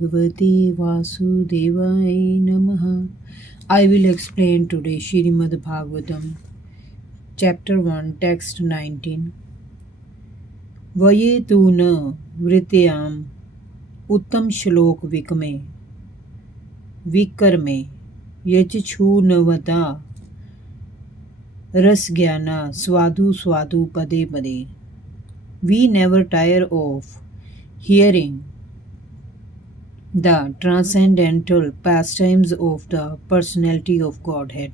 bhagavate vasudevaya namaha. I will explain today Shrimad Bhagavatam, Chapter 1, Text 19. Vaye tu na vrityam uttam shlok vikarme yachchu navata rasgyana swadu pade pade. We never tire of hearing the transcendental pastimes of the personality of Godhead,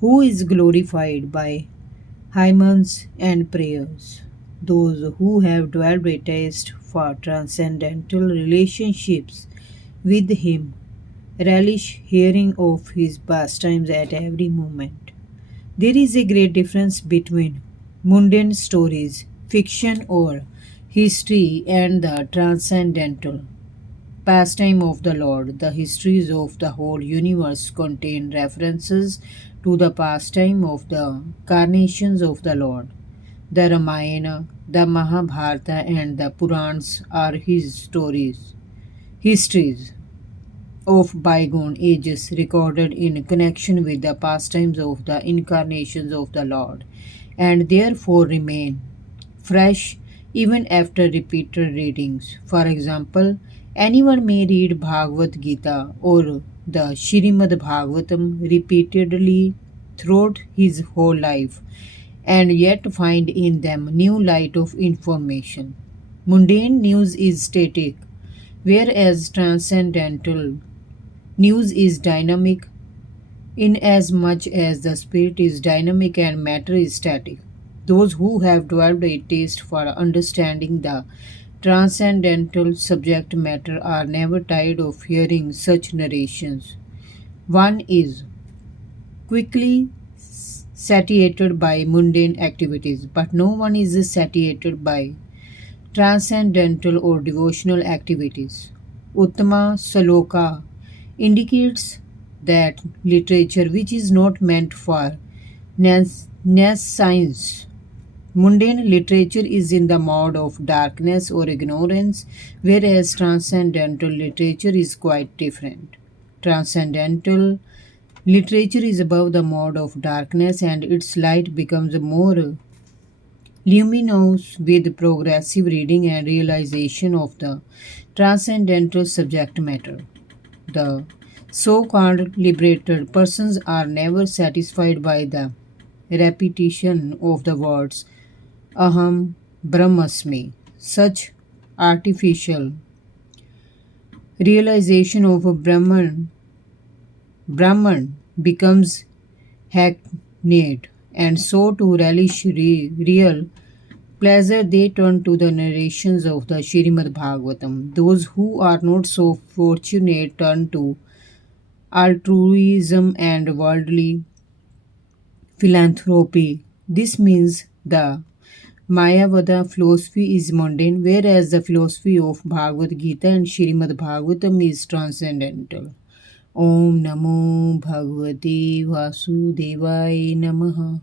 who is glorified by hymns and prayers. Those who have developed a taste for transcendental relationships with Him relish hearing of His pastimes at every moment. There is a great difference between mundane stories, fiction, or history and the transcendental pastime of the Lord. The histories of the whole universe contain references to the pastime of the carnations of the Lord. The Ramayana, the Mahabharata, and the Purans are his histories of bygone ages recorded in connection with the pastimes of the incarnations of the Lord, and therefore remain fresh even after repeated readings. For example, anyone may read Bhagavad Gita or the Shrimad Bhagavatam repeatedly throughout his whole life and yet find in them new light of information. Mundane news is static, whereas transcendental news is dynamic, inasmuch as the spirit is dynamic and matter is static. Those who have developed a taste for understanding the transcendental subject matter are never tired of hearing such narrations. One is quickly satiated by mundane activities, but no one is satiated by transcendental or devotional activities. Uttama Saloka indicates that literature which is not meant for science. Mundane literature is in the mode of darkness or ignorance, whereas transcendental literature is quite different. Transcendental literature is above the mode of darkness and its light becomes more luminous with progressive reading and realization of the transcendental subject matter. The so called liberated persons are never satisfied by the repetition of the words Aham Brahmasmi. Such artificial realization of a Brahman becomes hackneyed, and so to relish real pleasure they turn to the narrations of the Shrimad Bhagavatam. Those who are not so fortunate turn to altruism and worldly philanthropy. This means the Mayavada philosophy is mundane, whereas the philosophy of Bhagavad Gita and Shrimad Bhagavatam is transcendental. Om Namo Bhagavate Vasudevaya Namaha.